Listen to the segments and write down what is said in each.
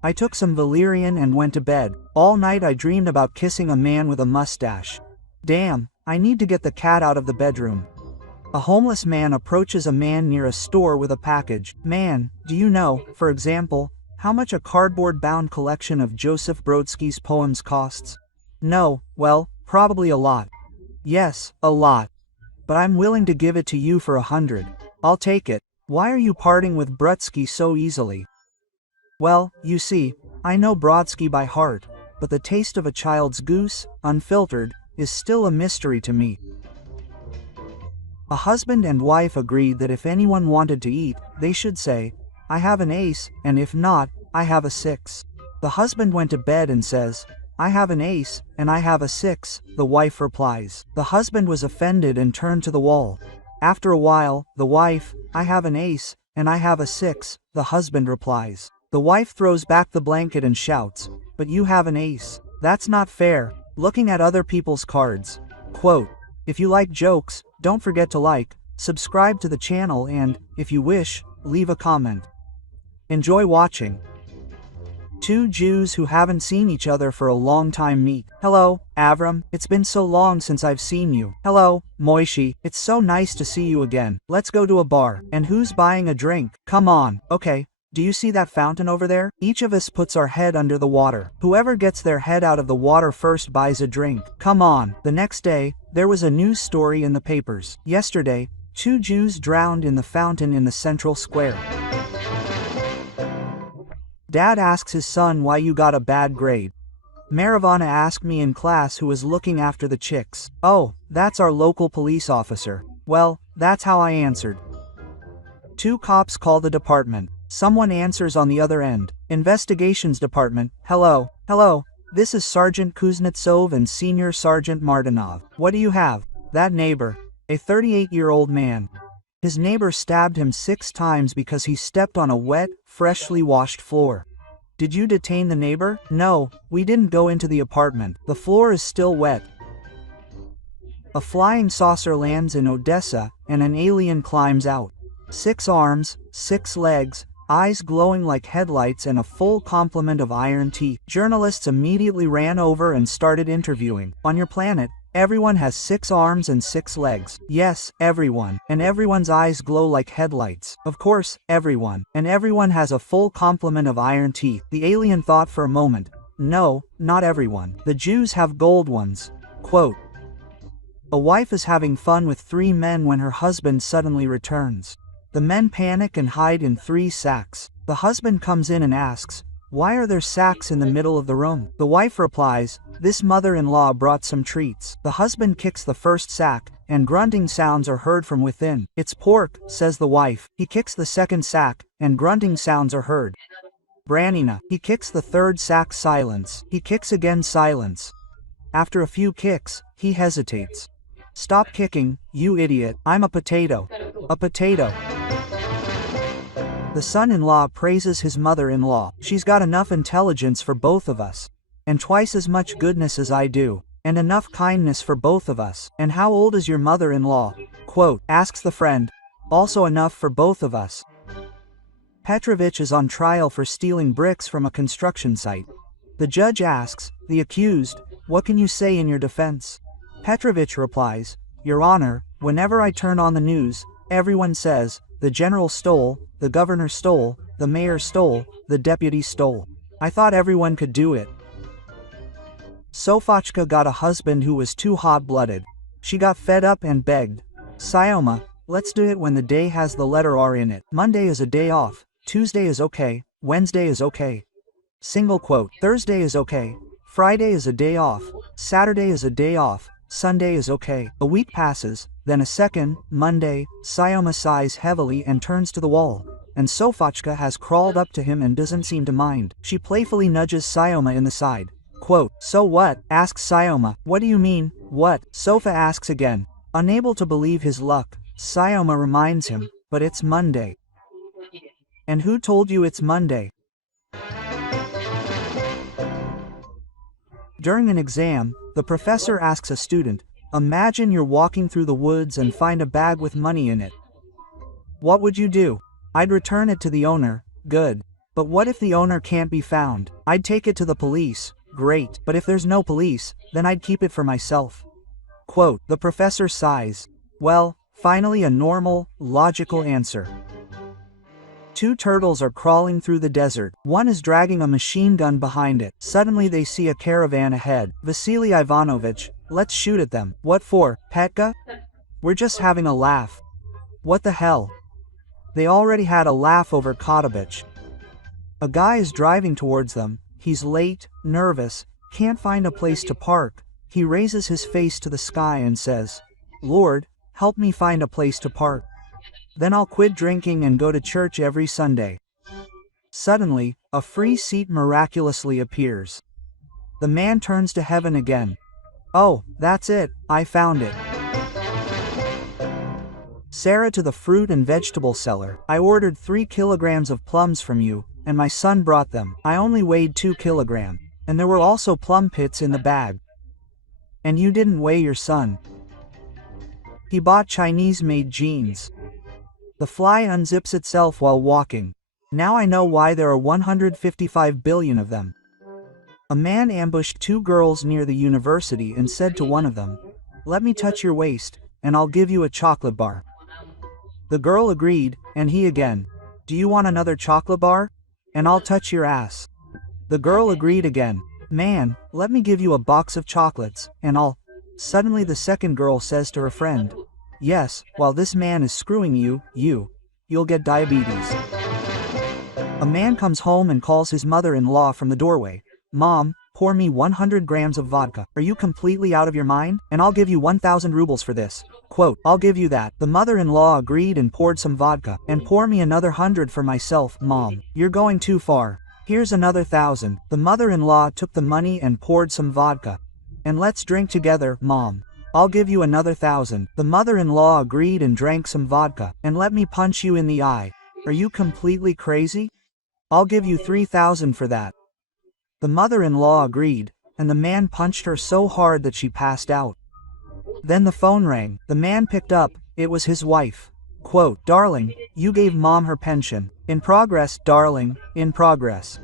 I took some valerian and went to bed. All night I dreamed about kissing a man with a mustache. Damn, I need to get the cat out of the bedroom. A homeless man approaches a man near a store with a package. Man, do you know, for example, how much a cardboard-bound collection of Joseph Brodsky's poems costs? No, well, probably a lot. Yes, a lot. But I'm willing to give it to you for 100. I'll take it. Why are you parting with Brodsky so easily? Well, you see, I know Brodsky by heart, but the taste of a child's goose, unfiltered, is still a mystery to me. A husband and wife agreed that if anyone wanted to eat, they should say, I have an ace, and if not, I have a 6. The husband went to bed and says, I have an ace, and I have a 6, the wife replies. The husband was offended and turned to the wall. After a while, the wife, I have an ace, and I have a 6, the husband replies. The wife throws back the blanket and shouts, but you have an ace. That's not fair. Looking at other people's cards. Quote, if you like jokes, don't forget to like, subscribe to the channel and, if you wish, leave a comment. Enjoy watching. Two Jews who haven't seen each other for a long time meet. Hello, Avram, it's been so long since I've seen you. Hello, Moishi, it's so nice to see you again. Let's go to a bar. And who's buying a drink? Come on, okay. Do you see that fountain over there? Each of us puts our head under the water. Whoever gets their head out of the water first buys a drink. Come on. The next day, there was a news story in the papers. Yesterday, 2 Jews drowned in the fountain in the central square. Dad asks his son why you got a bad grade. Maravana asked me in class who was looking after the chicks. Oh, that's our local police officer. Well, that's how I answered. 2 cops call the department. Someone answers on the other end. Investigations department. Hello. Hello. This is Sergeant Kuznetsov and Senior Sergeant Martinov. What do you have? That neighbor. A 38-year-old man. His neighbor stabbed him 6 times because he stepped on a wet, freshly washed floor. Did you detain the neighbor? No, we didn't go into the apartment. The floor is still wet. A flying saucer lands in Odessa, and an alien climbs out. 6 arms, 6 legs, eyes glowing like headlights and a full complement of iron teeth. Journalists immediately ran over and started interviewing. On your planet, everyone has 6 arms and 6 legs. Yes, everyone. And everyone's eyes glow like headlights. Of course, everyone. And everyone has a full complement of iron teeth. The alien thought for a moment. No, not everyone. The Jews have gold ones. Quote, a wife is having fun with 3 men when her husband suddenly returns. The men panic and hide in 3 sacks. The husband comes in and asks, why are there sacks in the middle of the room? The wife replies, this mother-in-law brought some treats. The husband kicks the first sack, and grunting sounds are heard from within. It's pork, says the wife. He kicks the second sack, and grunting sounds are heard. Branina. He kicks the third sack, silence. He kicks again, silence. After a few kicks, he hesitates. Stop kicking, you idiot. I'm a potato. A potato. The son-in-law praises his mother-in-law. She's got enough intelligence for both of us. And twice as much goodness as I do. And enough kindness for both of us. And how old is your mother-in-law? Quote, asks the friend. Also enough for both of us. Petrovich is on trial for stealing bricks from a construction site. The judge asks, the accused, what can you say in your defense? Petrovich replies, Your Honor, whenever I turn on the news, everyone says, the general stole, the governor stole, the mayor stole, the deputy stole. I thought everyone could do it. Sofochka got a husband who was too hot-blooded. She got fed up and begged. Sioma, let's do it when the day has the letter R in it. Monday is a day off, Tuesday is okay, Wednesday is okay. Single quote, Thursday is okay, Friday is a day off, Saturday is a day off, Sunday is okay. A week passes, then a second, Monday, Sioma sighs heavily and turns to the wall. And Sofochka has crawled up to him and doesn't seem to mind. She playfully nudges Sioma in the side. Quote, so what? Asks Sioma. What do you mean, what? Sofa asks again. Unable to believe his luck, Sioma reminds him, but it's Monday. And who told you it's Monday? During an exam, the professor asks a student, imagine you're walking through the woods and find a bag with money in it. What would you do? I'd return it to the owner. Good. But what if the owner can't be found? I'd take it to the police. Great, but if there's no police, then I'd keep it for myself. Quote, the professor sighs. Well, finally a normal, logical answer. Two turtles are crawling through the desert. One is dragging a machine gun behind it. Suddenly they see a caravan ahead. Vasily Ivanovich, let's shoot at them. What for, Petka? We're just having a laugh. What the hell? They already had a laugh over Kotovich. A guy is driving towards them. He's late, nervous, can't find a place to park. He raises his face to the sky and says, Lord, help me find a place to park. Then I'll quit drinking and go to church every Sunday. Suddenly, a free seat miraculously appears. The man turns to heaven again. Oh, that's it, I found it. Sarah to the fruit and vegetable seller. I ordered 3 kilograms of plums from you, and my son brought them. I only weighed 2 kilograms, and there were also plum pits in the bag. And you didn't weigh your son. He bought Chinese-made jeans. The fly unzips itself while walking. Now I know why there are 155 billion of them. A man ambushed 2 girls near the university and said to one of them, let me touch your waist, and I'll give you a chocolate bar. The girl agreed, and he again. Do you want another chocolate bar? And I'll touch your ass. The girl agreed again. Man, let me give you a box of chocolates, and I'll... Suddenly the second girl says to her friend, yes, while this man is screwing you, you'll get diabetes. A man comes home and calls his mother-in-law from the doorway. Mom, pour me 100 grams of vodka. Are you completely out of your mind? And I'll give you 1,000 rubles for this. Quote, I'll give you that. The mother-in-law agreed and poured some vodka. And pour me another 100 for myself, Mom. You're going too far. Here's another 1,000. The mother-in-law took the money and poured some vodka. And let's drink together, Mom. I'll give you another 1,000. The mother-in-law agreed and drank some vodka. And let me punch you in the eye. Are you completely crazy? I'll give you 3,000 for that. The mother-in-law agreed, and the man punched her so hard that she passed out. Then the phone rang. The man picked up. It was his wife. Quote, darling, you gave Mom her pension. In progress, darling, in progress.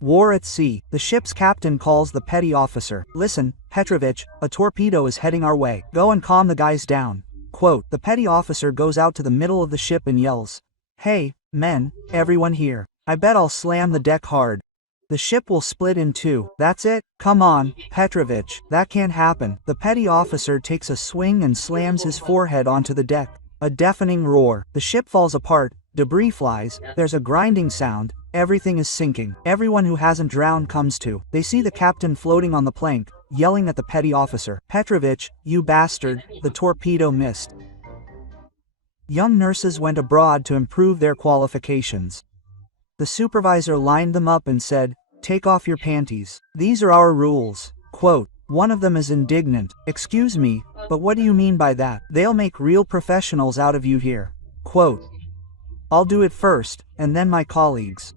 War at sea. The ship's captain calls the petty officer. Listen, Petrovich, a torpedo is heading our way. Go and calm the guys down. Quote, the petty officer goes out to the middle of the ship and yells, hey, men, everyone here. I bet I'll slam the deck hard. The ship will split in 2. That's it? Come on, Petrovich. That can't happen. The petty officer takes a swing and slams his forehead onto the deck. A deafening roar. The ship falls apart. Debris flies. There's a grinding sound. Everything is sinking. Everyone who hasn't drowned comes to. They see the captain floating on the plank, yelling at the petty officer. Petrovich, you bastard, the torpedo missed. Young nurses went abroad to improve their qualifications. The supervisor lined them up and said, take off your panties. These are our rules. Quote, one of them is indignant. Excuse me, but what do you mean by that? They'll make real professionals out of you here. Quote, I'll do it first, and then my colleagues.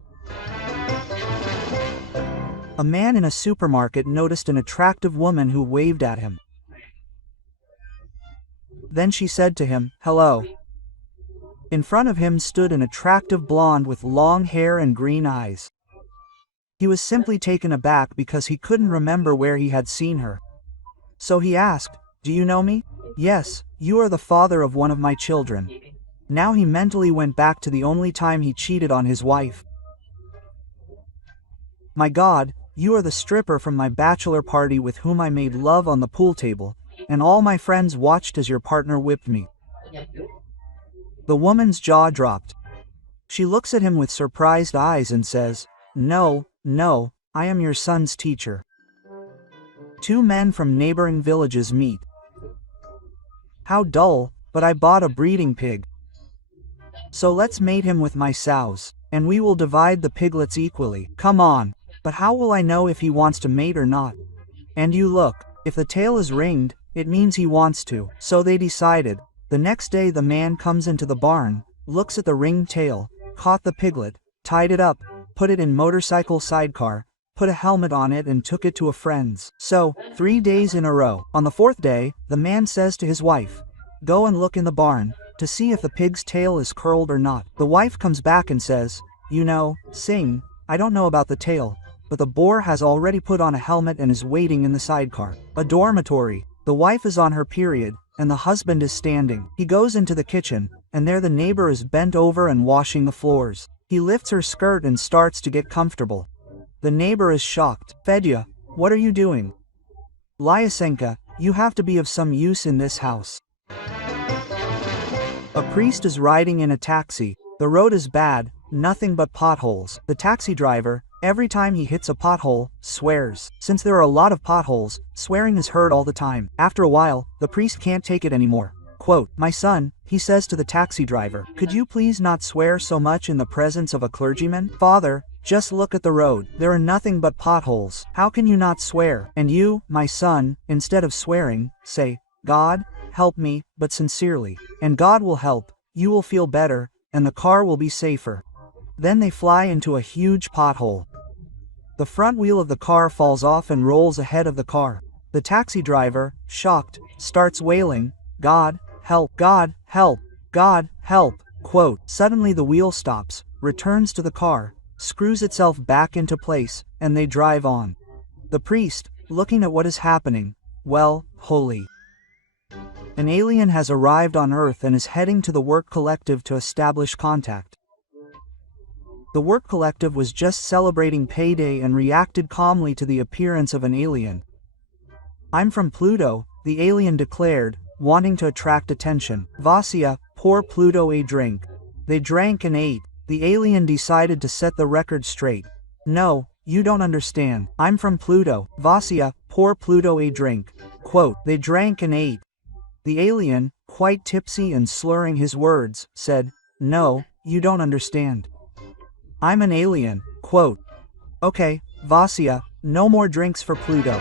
A man in a supermarket noticed an attractive woman who waved at him. Then she said to him, hello. In front of him stood an attractive blonde with long hair and green eyes. He was simply taken aback because he couldn't remember where he had seen her. So he asked, do you know me? Yes, you are the father of one of my children. Now he mentally went back to the only time he cheated on his wife. My God, you are the stripper from my bachelor party with whom I made love on the pool table, and all my friends watched as your partner whipped me. The woman's jaw dropped. She looks at him with surprised eyes and says, no, I am your son's teacher. 2 men from neighboring villages meet. How dull, but I bought a breeding pig. So let's mate him with my sows, and we will divide the piglets equally. Come on, but how will I know if he wants to mate or not? And you look, if the tail is ringed, it means he wants to. So they decided. The next day the man comes into the barn, looks at the ringed tail, caught the piglet, tied it up, put it in motorcycle sidecar, put a helmet on it and took it to a friend's. So, 3 days in a row. On the 4th day, the man says to his wife, go and look in the barn, to see if the pig's tail is curled or not. The wife comes back and says, Sing, I don't know about the tail, but the boar has already put on a helmet and is waiting in the sidecar. A dormitory. The wife is on her period, and the husband is standing. He goes into the kitchen, and there the neighbor is bent over and washing the floors. He lifts her skirt and starts to get comfortable. The neighbor is shocked. Fedya, what are you doing? Lyasenka, you have to be of some use in this house. A priest is riding in a taxi. The road is bad, nothing but potholes. The taxi driver, every time he hits a pothole, swears. Since there are a lot of potholes, swearing is heard all the time. After a while, the priest can't take it anymore. Quote, "My son," he says to the taxi driver, "could you please not swear so much in the presence of a clergyman? Father, just look at the road. There are nothing but potholes. How can you not swear? And you, my son, instead of swearing, say, 'God, help me,' but sincerely. And God will help, you will feel better, and the car will be safer." Then they fly into a huge pothole. The front wheel of the car falls off and rolls ahead of the car. The taxi driver, shocked, starts wailing, "God, help, God, help, God, help." Quote, suddenly the wheel stops, returns to the car, screws itself back into place, and they drive on. The priest, looking at what is happening, well, holy. An alien has arrived on Earth and is heading to the work collective to establish contact. The work collective was just celebrating payday and reacted calmly to the appearance of an alien. "I'm from Pluto," the alien declared, wanting to attract attention. "Vasya, pour Pluto a drink." They drank and ate. The alien decided to set the record straight. "No, you don't understand. I'm from Pluto. Vasya, pour Pluto a drink." Quote, they drank and ate. The alien, quite tipsy and slurring his words, said, "No, you don't understand. I'm an alien." Quote, "Okay, Vasya, no more drinks for Pluto."